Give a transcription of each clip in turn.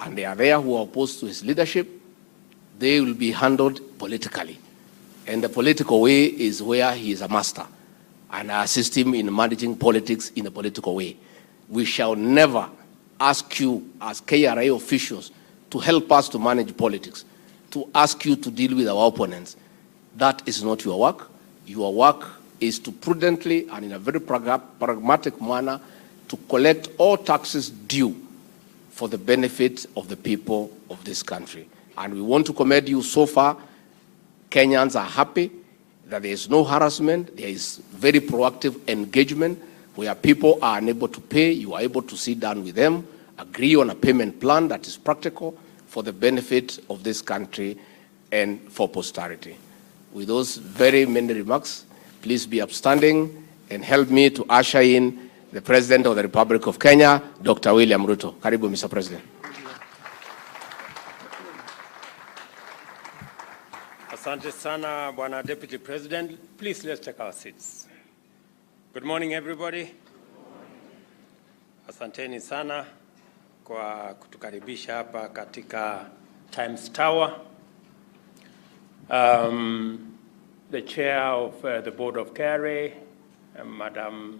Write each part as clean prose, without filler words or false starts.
and they are there who are opposed to his leadership, they will be handled politically. And the political way is where he is a master, and I assist him in managing politics in a political way. We shall never ask you as KRA officials to help us to manage politics, to ask you to deal with our opponents. That is not your work. Your work is to prudently and in a very pragmatic manner to collect all taxes due for the benefit of the people of this country. And we want to commend you so far. Kenyans are happy that there is no harassment. There is very proactive engagement where people are unable to pay. You are able to sit down with them, agree on a payment plan that is practical for the benefit of this country and for posterity. With those very many remarks, please be upstanding and help me to usher in the President of the Republic of Kenya, Dr. William Ruto. Karibu, Mr. President. Asante sana, Bwana Deputy President. Please, let's take our seats. Good morning, everybody. Asanteni sana kwa kutukaribisha hapa katika Times Tower. The chair of the Board of KRA, Madam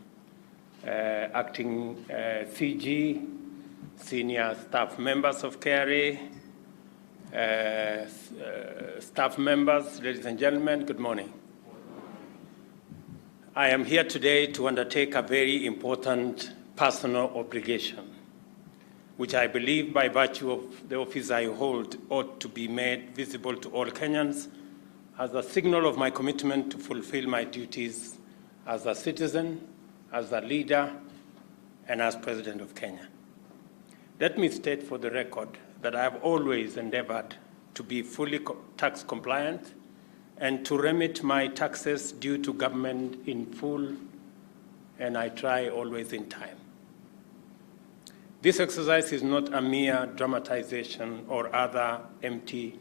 Acting CG, senior staff members of KRA, staff members, ladies and gentlemen, good morning. I am here today to undertake a very important personal obligation, which I believe by virtue of the office I hold ought to be made visible to all Kenyans as a signal of my commitment to fulfill my duties as a citizen, as a leader, and as President of Kenya. Let me state for the record that I have always endeavored to be fully tax compliant and to remit my taxes due to government in full, and I try always in time. This exercise is not a mere dramatization or other empty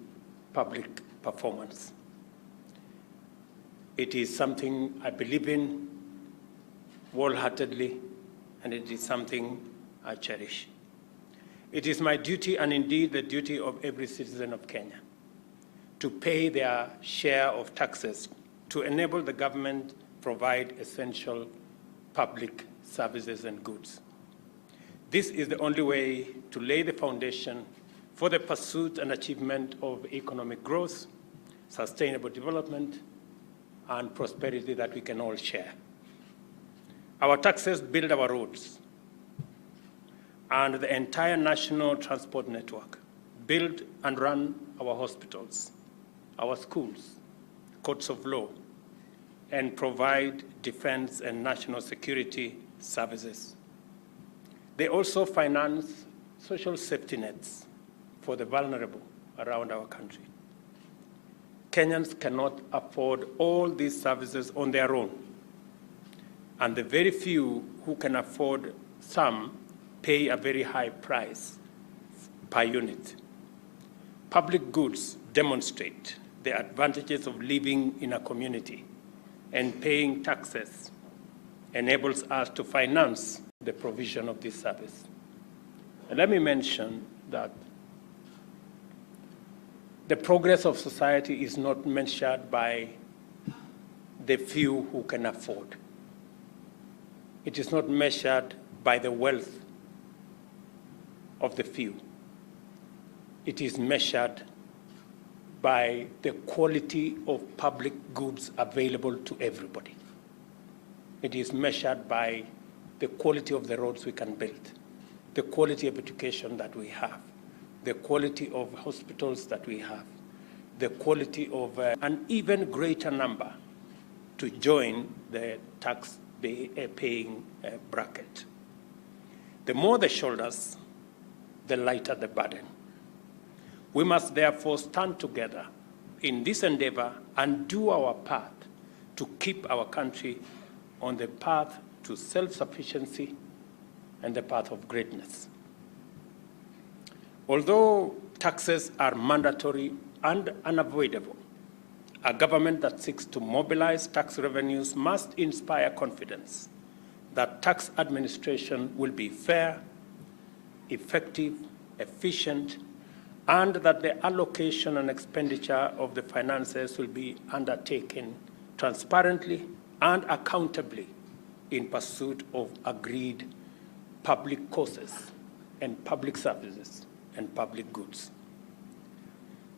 public performance. It is something I believe in wholeheartedly, and it is something I cherish. It is my duty, and indeed the duty of every citizen of Kenya, to pay their share of taxes to enable the government provide essential public services and goods. This is the only way to lay the foundation for the pursuit and achievement of economic growth, sustainable development, and prosperity that we can all share. Our taxes build our roads and the entire national transport network, build and run our hospitals, our schools, courts of law, and provide defense and national security services. They also finance social safety nets for the vulnerable around our country. Kenyans cannot afford all these services on their own, and the very few who can afford some pay a very high price per unit. Public goods demonstrate the advantages of living in a community, and paying taxes enables us to finance the provision of this service. And let me mention that the progress of society is not measured by the few who can afford. It is not measured by the wealth of the few. It is measured by the quality of public goods available to everybody. It is measured by the quality of the roads we can build, the quality of education that we have, the quality of hospitals that we have, the quality of an even greater number to join the tax-paying bracket. The more the shoulders, the lighter the burden. We must therefore stand together in this endeavor and do our part to keep our country on the path to self-sufficiency and the path of greatness. Although taxes are mandatory and unavoidable, a government that seeks to mobilize tax revenues must inspire confidence that tax administration will be fair, effective, efficient, and that the allocation and expenditure of the finances will be undertaken transparently and accountably in pursuit of agreed public causes and public services and public goods.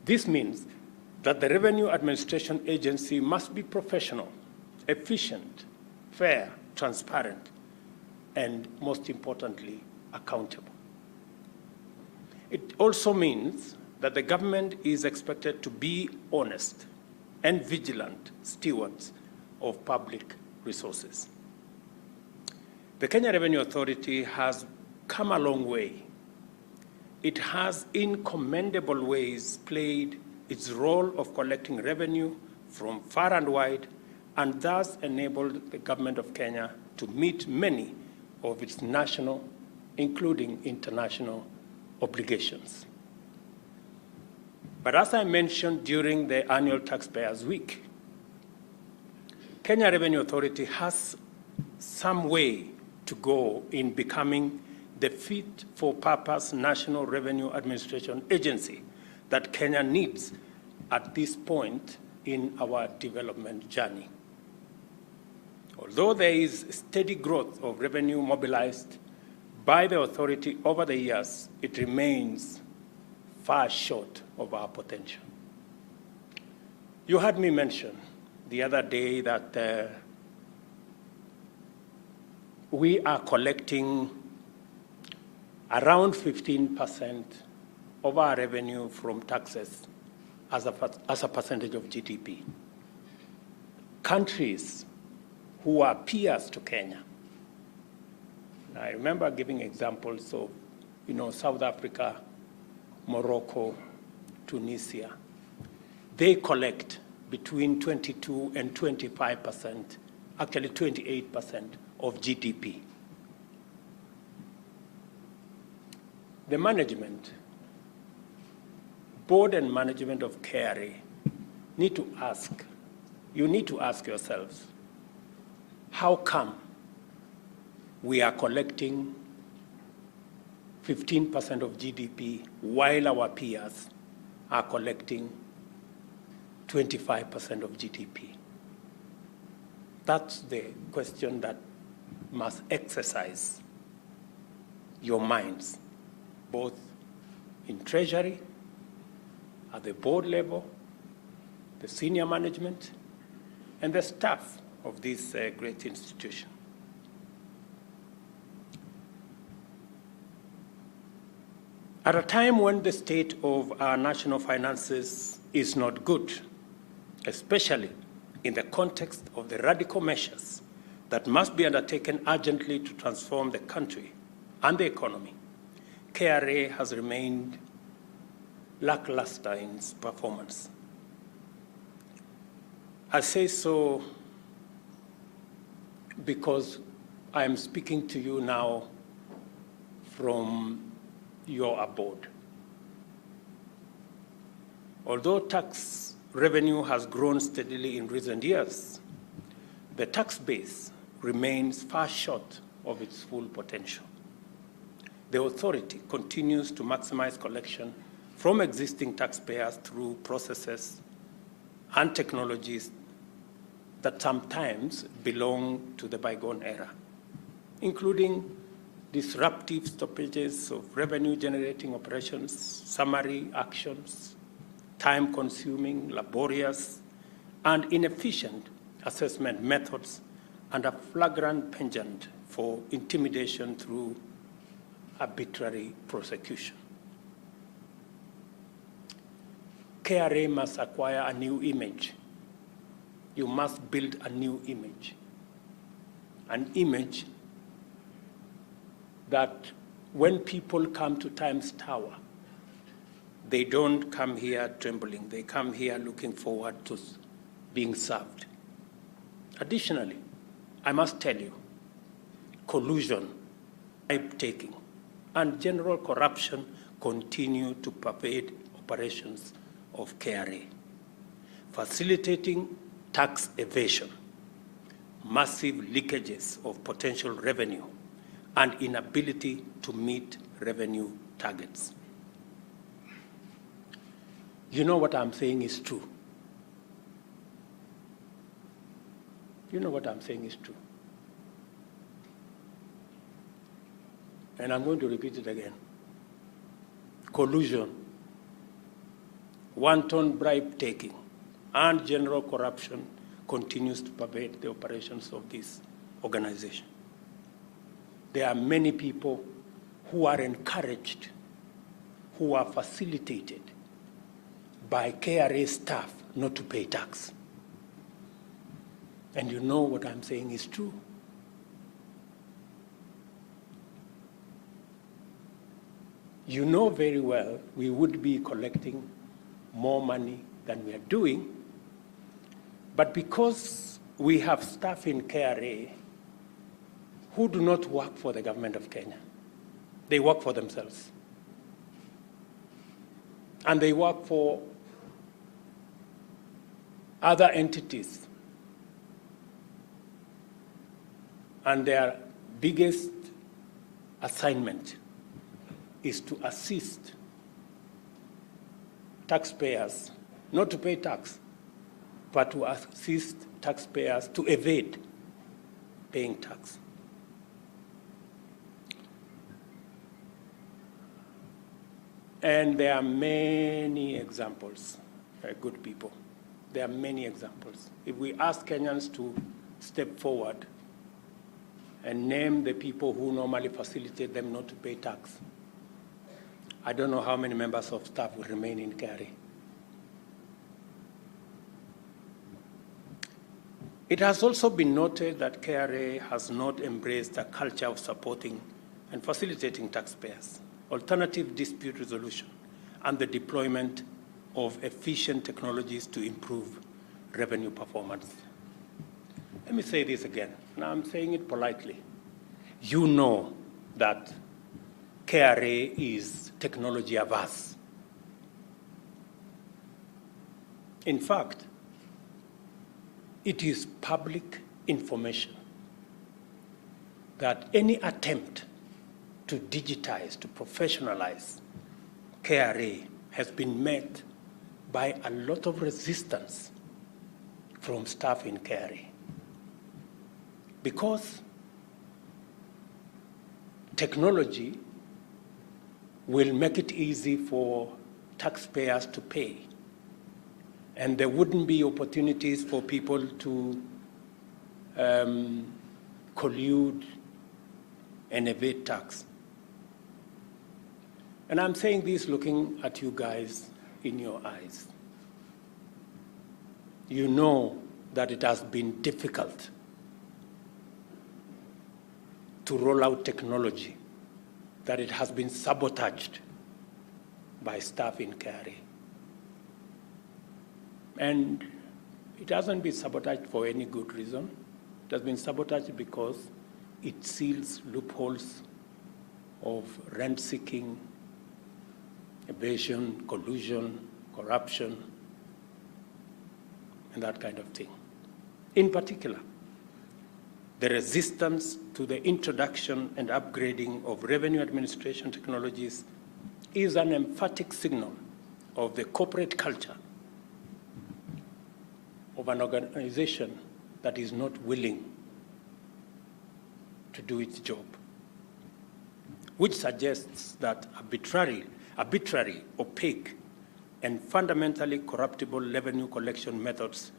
This means that the Revenue Administration Agency must be professional, efficient, fair, transparent, and most importantly, accountable. It also means that the government is expected to be honest and vigilant stewards of public resources. The Kenya Revenue Authority has come a long way. It has in commendable ways played its role of collecting revenue from far and wide, and thus enabled the government of Kenya to meet many of its national, including international, obligations. But as I mentioned during the annual Taxpayers Week, Kenya Revenue Authority has some way to go in becoming the fit-for-purpose National Revenue Administration Agency that Kenya needs at this point in our development journey. Although there is steady growth of revenue mobilized by the authority over the years, it remains far short of our potential. You heard me mention the other day that we are collecting around 15% of our revenue from taxes as a percentage of GDP. Countries who are peers to Kenya, I remember giving examples of, South Africa, Morocco, Tunisia. They collect between 22 and 25%, actually 28% of GDP. The management, board and management of KRA need to ask yourselves, how come we are collecting 15% of GDP while our peers are collecting 25% of GDP? That's the question that must exercise your minds, both in Treasury, at the board level, the senior management, and the staff of this great institution. At a time when the state of our national finances is not good, especially in the context of the radical measures that must be undertaken urgently to transform the country and the economy, KRA has remained lackluster in its performance. I say so because I am speaking to you now from your abode. Although tax revenue has grown steadily in recent years, the tax base remains far short of its full potential. The authority continues to maximize collection from existing taxpayers through processes and technologies that sometimes belong to the bygone era, including disruptive stoppages of revenue-generating operations, summary actions, time-consuming, laborious, and inefficient assessment methods, and a flagrant penchant for intimidation through arbitrary prosecution. KRA must acquire a new image. You must build a new image, an image that when people come to Times Tower, they don't come here trembling. They come here looking forward to being served. Additionally, I must tell you, collusion, bribe-taking, and general corruption continue to pervade operations of KRA, facilitating tax evasion, massive leakages of potential revenue, and inability to meet revenue targets. You know what I'm saying is true. You know what I'm saying is true. And I'm going to repeat it again. Collusion, wanton bribe taking, and general corruption continues to pervade the operations of this organization. There are many people who are encouraged, who are facilitated by KRA staff not to pay tax. And you know what I'm saying is true. You know very well we would be collecting more money than we are doing, but because we have staff in KRA who do not work for the government of Kenya, they work for themselves. And they work for other entities. And their biggest assignment is to assist taxpayers, not to pay tax, but to assist taxpayers to evade paying tax. And there are many examples, good people. There are many examples. If we ask Kenyans to step forward and name the people who normally facilitate them not to pay tax, I don't know how many members of staff will remain in KRA. It has also been noted that KRA has not embraced a culture of supporting and facilitating taxpayers, alternative dispute resolution, and the deployment of efficient technologies to improve revenue performance. Let me say this again. Now I'm saying it politely. You know that KRA is technology averse. In fact, it is public information that any attempt to digitize, to professionalize KRA has been met by a lot of resistance from staff in KRA. Because technology will make it easy for taxpayers to pay. And there wouldn't be opportunities for people to collude and evade tax. And I'm saying this looking at you guys in your eyes. You know that it has been difficult to roll out technology, that it has been sabotaged by staff in KRA. And it hasn't been sabotaged for any good reason. It has been sabotaged because it seals loopholes of rent-seeking, evasion, collusion, corruption, and that kind of thing. In particular, the resistance to the introduction and upgrading of revenue administration technologies is an emphatic signal of the corporate culture of an organization that is not willing to do its job, which suggests that arbitrary, opaque, and fundamentally corruptible revenue collection methods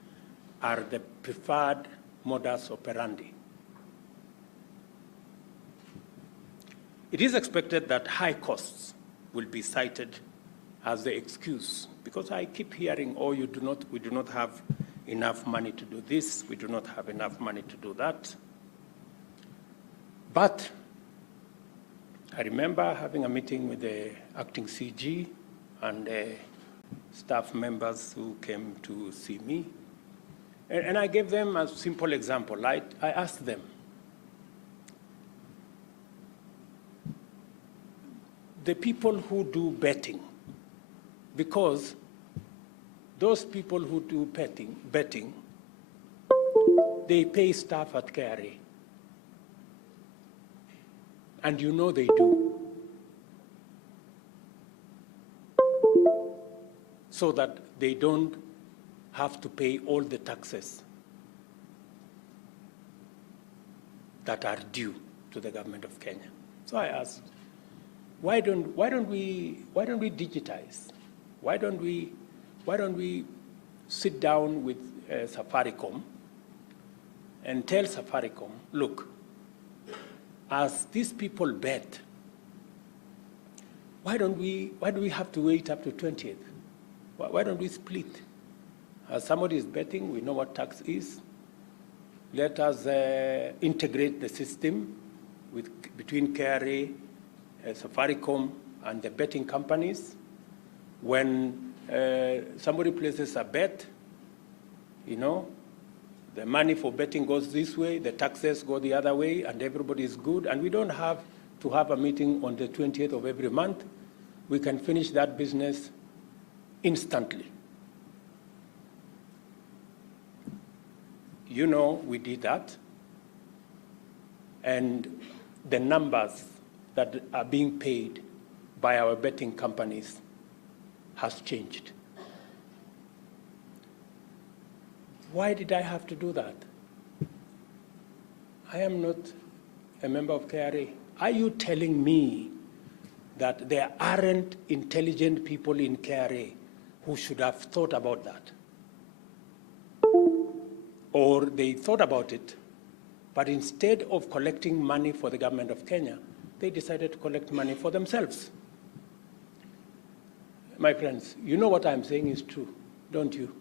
are the preferred modus operandi. It is expected that high costs will be cited as the excuse, because I keep hearing, oh, we do not have enough money to do this, we do not have enough money to do that. But I remember having a meeting with the acting CG and staff members who came to see me. And I gave them a simple example. I asked them, the people who do betting, because those people who do betting, they pay staff at KRA. And you know they do. so that they don't have to pay all the taxes that are due to the government of Kenya. So I asked, why don't we digitize? Why don't we sit down with Safaricom and tell Safaricom, look, as these people bet, why do we have to wait up to 20th? Why don't we split? As somebody is betting, we know what tax is. Let us integrate the system between KRA, Safaricom, and the betting companies. When somebody places a bet, the money for betting goes this way, the taxes go the other way, and everybody is good. And we don't have to have a meeting on the 20th of every month. We can finish that business instantly. We did that. And the numbers that are being paid by our betting companies has changed. Why did I have to do that? I am not a member of KRA. Are you telling me that there aren't intelligent people in KRA who should have thought about that? Or they thought about it, but instead of collecting money for the government of Kenya, they decided to collect money for themselves. My friends, you know what I'm saying is true, don't you?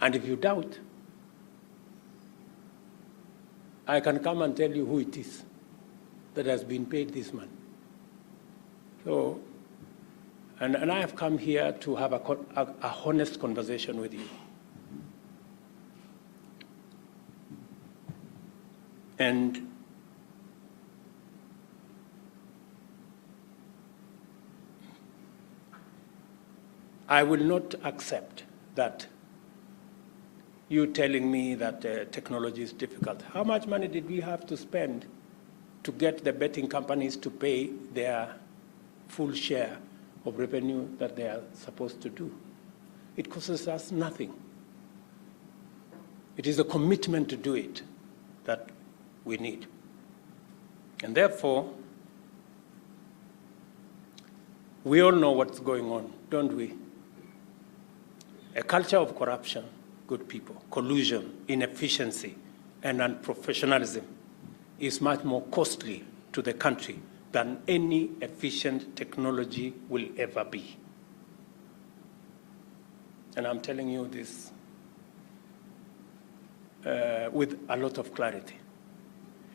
And if you doubt, I can come and tell you who it is that has been paid this money. So, and I have come here to have a honest conversation with you. And I will not accept that you telling me that technology is difficult. How much money did we have to spend to get the betting companies to pay their full share of revenue that they are supposed to do? It costs us nothing. It is a commitment to do it that we need. And therefore, we all know what's going on, don't we? A culture of corruption, good people, collusion, inefficiency, and unprofessionalism is much more costly to the country than any efficient technology will ever be. And I'm telling you this with a lot of clarity.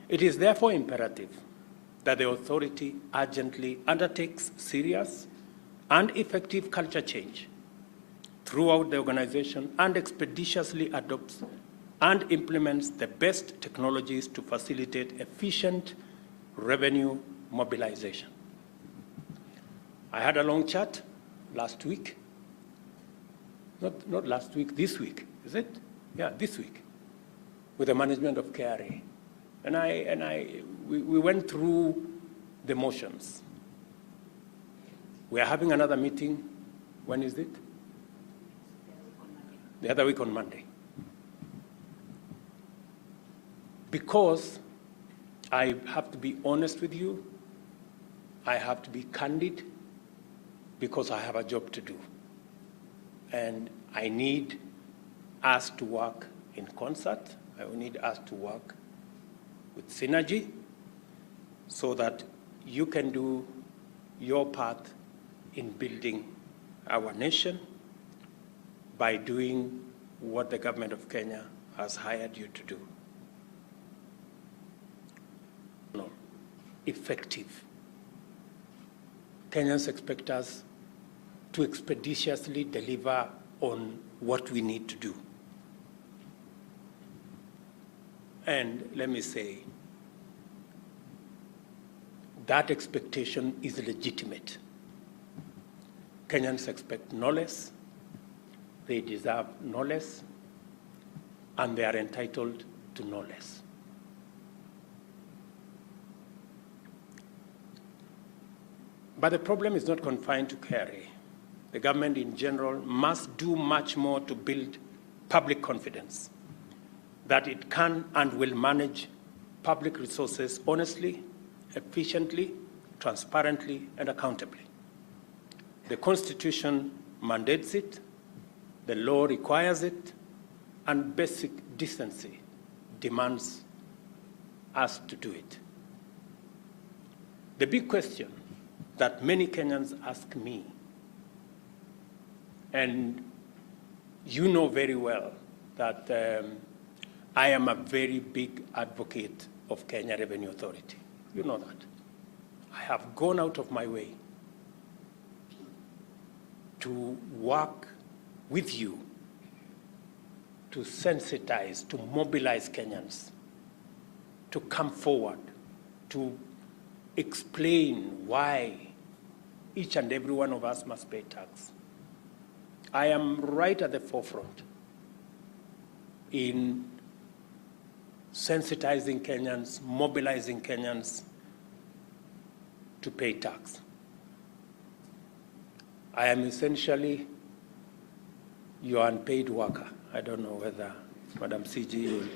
It is therefore imperative that the authority urgently undertakes serious and effective culture change throughout the organization and expeditiously adopts and implements the best technologies to facilitate efficient revenue mobilization. I had a long chat last week, not last week, this week, is it? Yeah, this week, with the management of KRA. We went through the motions. We are having another meeting. When is it? The other week on Monday. Because I have to be honest with you, I have to be candid, because I have a job to do. And I need us to work in concert. I need us to work with synergy so that you can do your part in building our nation by doing what the government of Kenya has hired you to do. No, effective. Kenyans expect us to expeditiously deliver on what we need to do. And let me say, that expectation is legitimate. Kenyans expect no less, they deserve no less, and they are entitled to no less. But the problem is not confined to KRA. the government in general, must do much more to build public confidence that it can and will manage public resources honestly, efficiently, transparently, and accountably. The Constitution mandates it, the law requires it, and basic decency demands us to do it. The big question that many Kenyans ask me, and you know very well that I am a very big advocate of Kenya Revenue Authority. You know that. I have gone out of my way to work with you to sensitize, to mobilize Kenyans, to come forward, to explain why each and every one of us must pay tax. I am right at the forefront in sensitizing Kenyans, mobilizing Kenyans to pay tax. I am essentially your unpaid worker. I don't know whether Madam CG will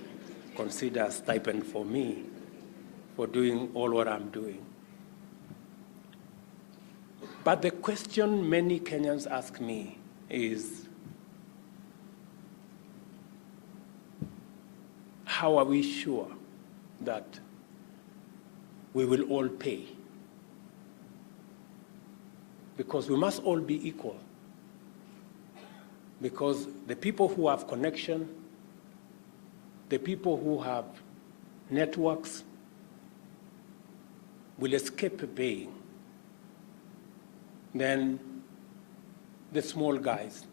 consider a stipend for me for doing all what I'm doing. But the question many Kenyans ask me is, how are we sure that we will all pay? Because we must all be equal. Because the people who have connection, the people who have networks will escape paying. Then the small guys,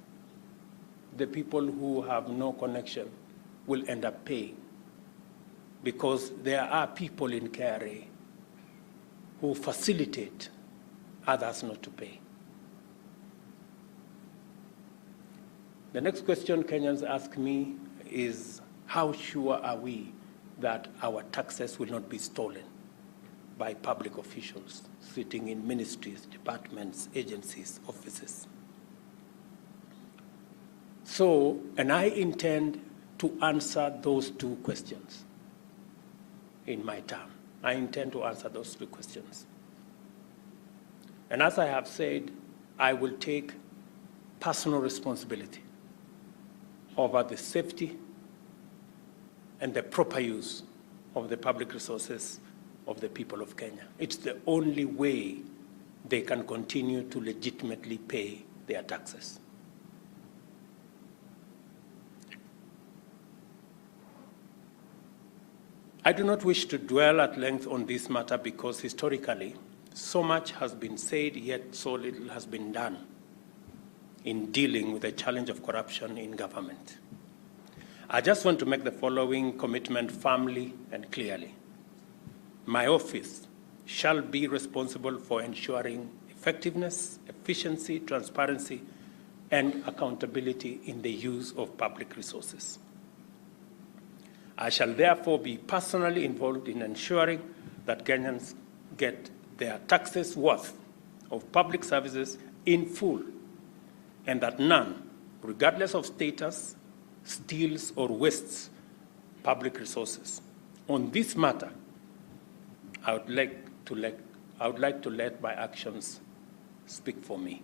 the people who have no connection, will end up paying. Because there are people in KRA who facilitate others not to pay. The next question Kenyans ask me is, how sure are we that our taxes will not be stolen by public officials sitting in ministries, departments, agencies, offices? So, and I intend to answer those two questions in my term. I intend to answer those two questions. And as I have said, I will take personal responsibility over the safety and the proper use of the public resources of the people of Kenya. It's the only way they can continue to legitimately pay their taxes. I do not wish to dwell at length on this matter because historically, so much has been said, yet so little has been done in dealing with the challenge of corruption in government. I just want to make the following commitment firmly and clearly. My office shall be responsible for ensuring effectiveness, efficiency, transparency, and accountability in the use of public resources. I shall therefore be personally involved in ensuring that Kenyans get their taxes worth of public services in full, and that none, regardless of status, steals or wastes public resources. On this matter, I would like to let my actions speak for me.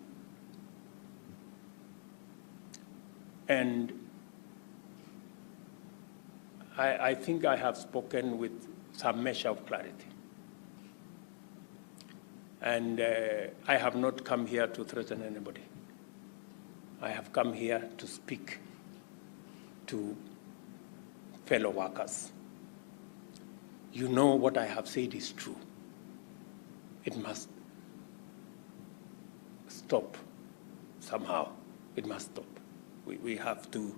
And I think I have spoken with some measure of clarity. And I have not come here to threaten anybody. I have come here to speak to fellow workers. You know what I have said is true. It must stop somehow. It must stop. We have to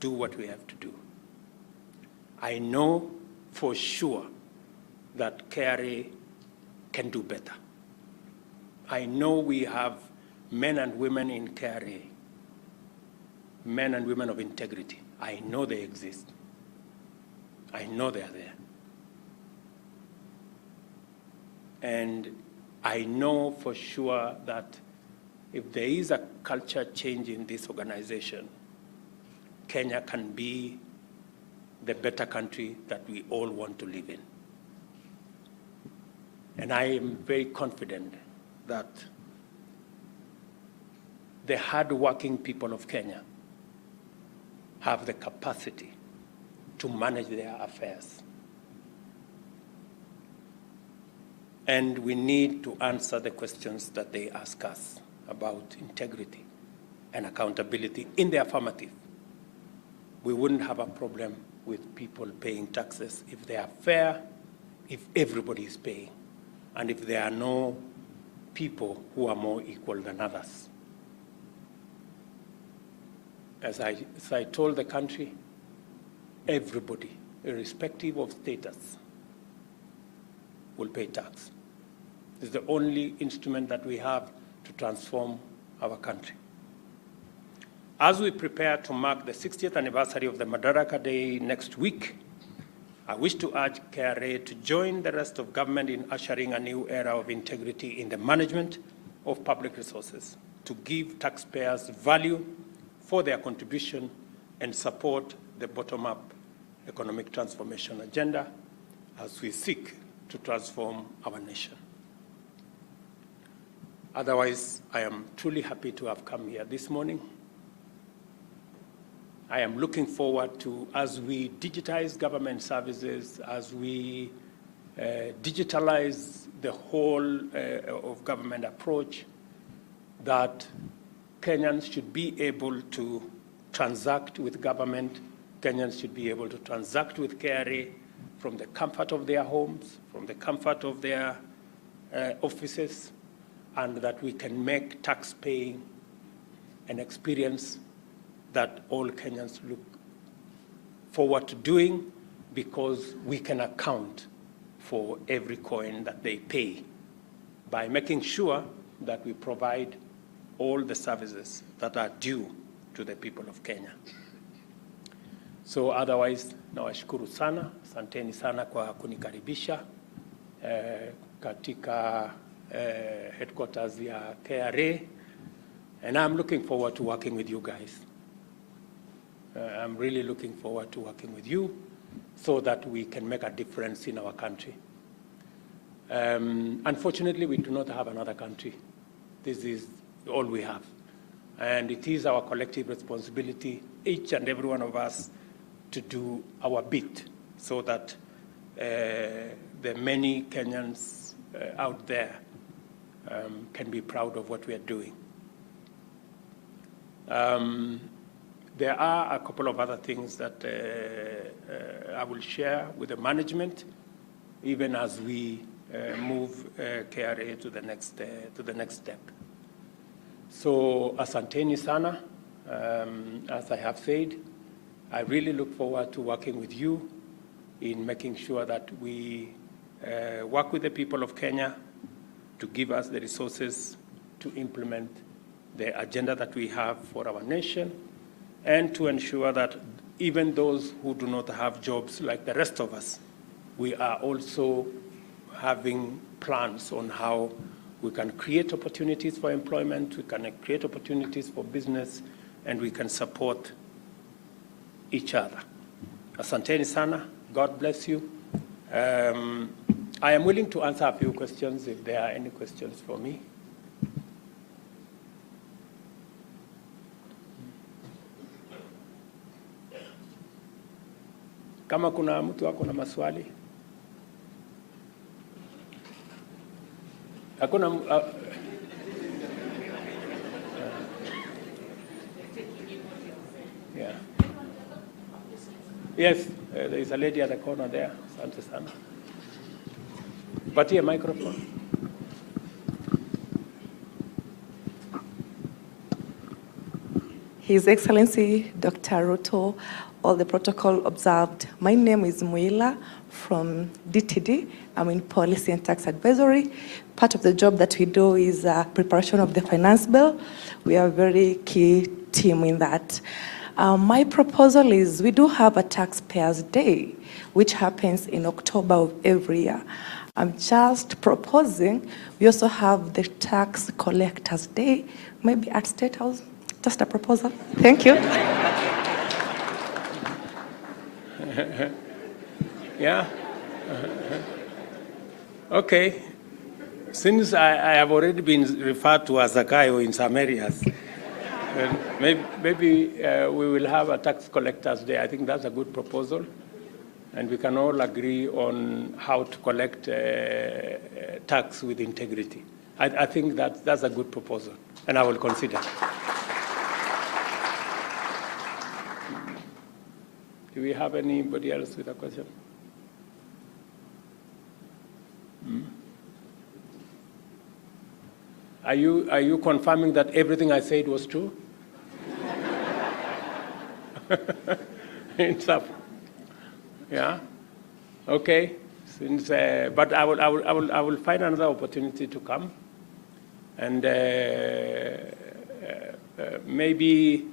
do what we have to do. I know for sure that KRA can do better. I know we have men and women in KRA, men and women of integrity. I know they exist. I know they are there. And I know for sure that if there is a culture change in this organization, Kenya can be the better country that we all want to live in. And I am very confident that the hard-working people of Kenya have the capacity to manage their affairs. And we need to answer the questions that they ask us about integrity and accountability in the affirmative. We wouldn't have a problem with people paying taxes if they are fair, if everybody is paying, and if there are no people who are more equal than others. As I told the country, everybody, irrespective of status, will pay tax. It's the only instrument that we have to transform our country. As we prepare to mark the 60th anniversary of the Madaraka Day next week, I wish to urge KRA to join the rest of government in ushering a new era of integrity in the management of public resources, to give taxpayers value for their contribution and support the bottom-up economic transformation agenda as we seek to transform our nation. Otherwise, I am truly happy to have come here this morning. I am looking forward to, as we digitize government services, as we digitalize the whole of government approach, that Kenyans should be able to transact with government. Kenyans should be able to transact with KRA from the comfort of their homes, from the comfort of their offices, and that we can make tax paying an experience that all Kenyans look forward to doing, because we can account for every coin that they pay by making sure that we provide all the services that are due to the people of Kenya. So otherwise, nawashukuru sana, asanteni sana kwa kunikaribisha katika headquarters ya KRA, and I'm looking forward to working with you guys. I'm really looking forward to working with you so that we can make a difference in our country. Unfortunately, we do not have another country. This is all we have. And it is our collective responsibility, each and every one of us, to do our bit so that the many Kenyans out there can be proud of what we are doing. There are a couple of other things that I will share with the management, even as we move KRA to the next step. So, asanteni sana. As I have said, I really look forward to working with you in making sure that we work with the people of Kenya to give us the resources to implement the agenda that we have for our nation, and to ensure that even those who do not have jobs like the rest of us, we are also having plans on how we can create opportunities for employment, we can create opportunities for business, and we can support each other. Asanteni sana. God bless you. I am willing to answer a few questions if there are any questions for me. Kama kuna mtu wako na maswali. Hakuna yeah. Yes, there is a lady at the corner there. Asante sana. Patia microphone. His Excellency Dr. Ruto, all the protocol observed. My name is Muila from DTD. I'm in Policy and Tax Advisory. Part of the job that we do is preparation of the finance bill. We are a very key team in that. My proposal is we do have a Taxpayers' Day, which happens in October of every year. I'm just proposing we also have the Tax Collectors' Day, maybe at State House. Just a proposal. Thank you. Yeah. Okay. Since I have already been referred to as a guy in some areas, maybe we will have a tax collectors day. I think that's a good proposal. And we can all agree on how to collect tax with integrity. I think that's a good proposal, and I will consider. Do we have anybody else with a question? Are you confirming that everything I said was true? It's up. Yeah. Okay. Since, but I will find another opportunity to come, and maybe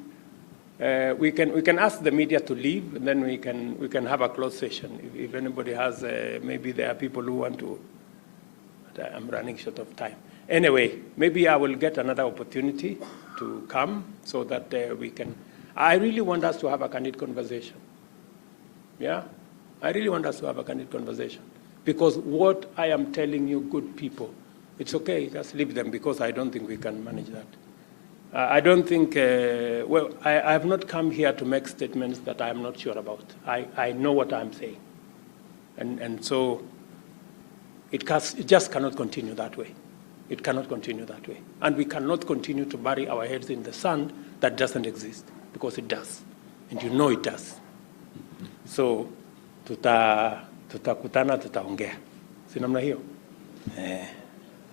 we can ask the media to leave, and then we can have a closed session. If anybody has, maybe there are people who want to. But I'm running short of time. Anyway, maybe I will get another opportunity to come so that we can. I really want us to have a candid conversation. Yeah, I really want us to have a candid conversation, because what I am telling you, good people, it's okay. Just leave them, because I don't think we can manage that. I don't think, well, I have not come here to make statements that I am not sure about. I know what I'm saying. And so it just cannot continue that way. It cannot continue that way. And we cannot continue to bury our heads in the sand that doesn't exist, because it does. And you know it does. So, tutakutana, tutaongea. Si namna hiyo?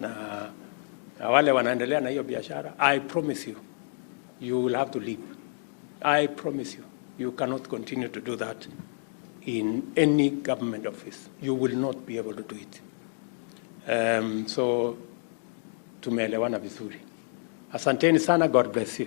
Na wale wanaendelea na hiyo biashara, I promise you, you will have to leave. I promise you, you cannot continue to do that in any government office. You will not be able to do it. So, tumeelewana vizuri. Asanteni sana, God bless you.